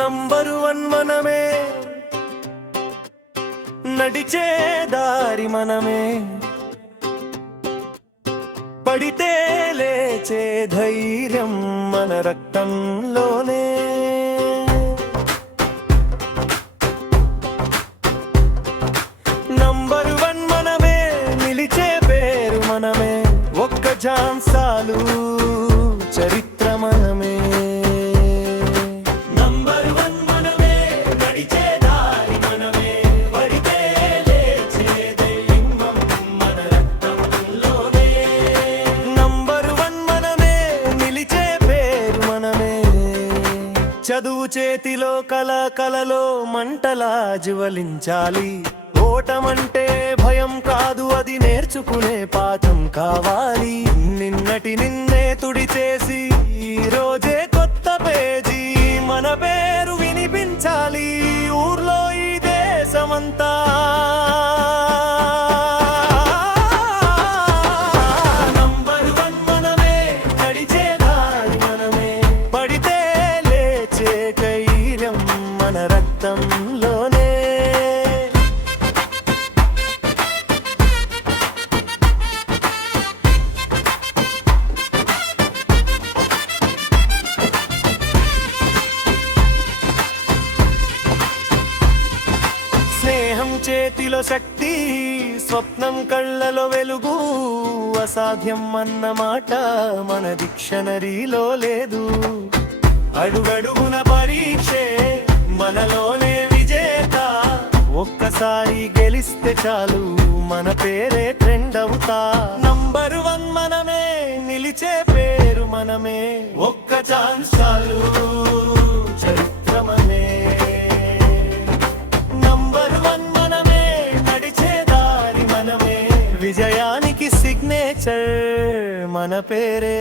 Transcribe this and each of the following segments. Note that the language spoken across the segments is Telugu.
నంబరు వన్ మనమే, నడిచే దారి మనమే, పడితే లేచే ధైర్యం మన రక్తంలోనే. నంబరు వన్ మనమే, నిలిచే పేరు మనమే, ఒక్క ఝాన్సాలు చరిత్ర మనమే. నంబరు వన్ మనమే, నడిచే దారి మనమే, పడితే లేచే ధైర్యం మన రక్తంలోనే. నంబరు వన్ మనమే, నిలిచే పేరు మనమే, చదువు చేతిలో కలలో మంటలా జ్వలించాలి. ఓటమంటే భయం కాదు, అది నేర్చుకునే పాఠం కావాలి. నిన్నే తుడి చేసి ఈ రోజే కొత్త పేజీ, మన పేరు వినిపించాలి ఊర్లో ఈ దేశమంతా. నంబరు వన్ మనమే, నడిచే దారి మనమే, పడితే లేచే ధైర్యం మన రక్తంలోనే. స్నేహం చేతిలో శక్తి, స్వప్నం కళ్ళలో వెలుగు, అసాధ్యం అన్న మాట మన డిక్షనరీలో లేదు. అడుగడుగున పరీక్షే మనలోనే విజేత, ఒక్కసారి గెలిస్తే చాలు మన పేరే ట్రెండ్ అవుతా. నంబరు వన్ మనమే, నిలిచే పేరు మనమే, ఒక్క ఛాన్స్ చాలు చరిత్ర మనమే. విజయానికి సిగ్నేచర్ మన పేరే.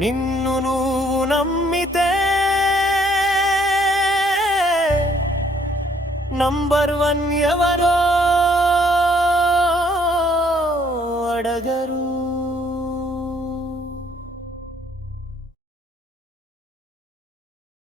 నిన్ను నువ్వు నమ్మితే నంబర్ వన్ ఎవరో అడగరు.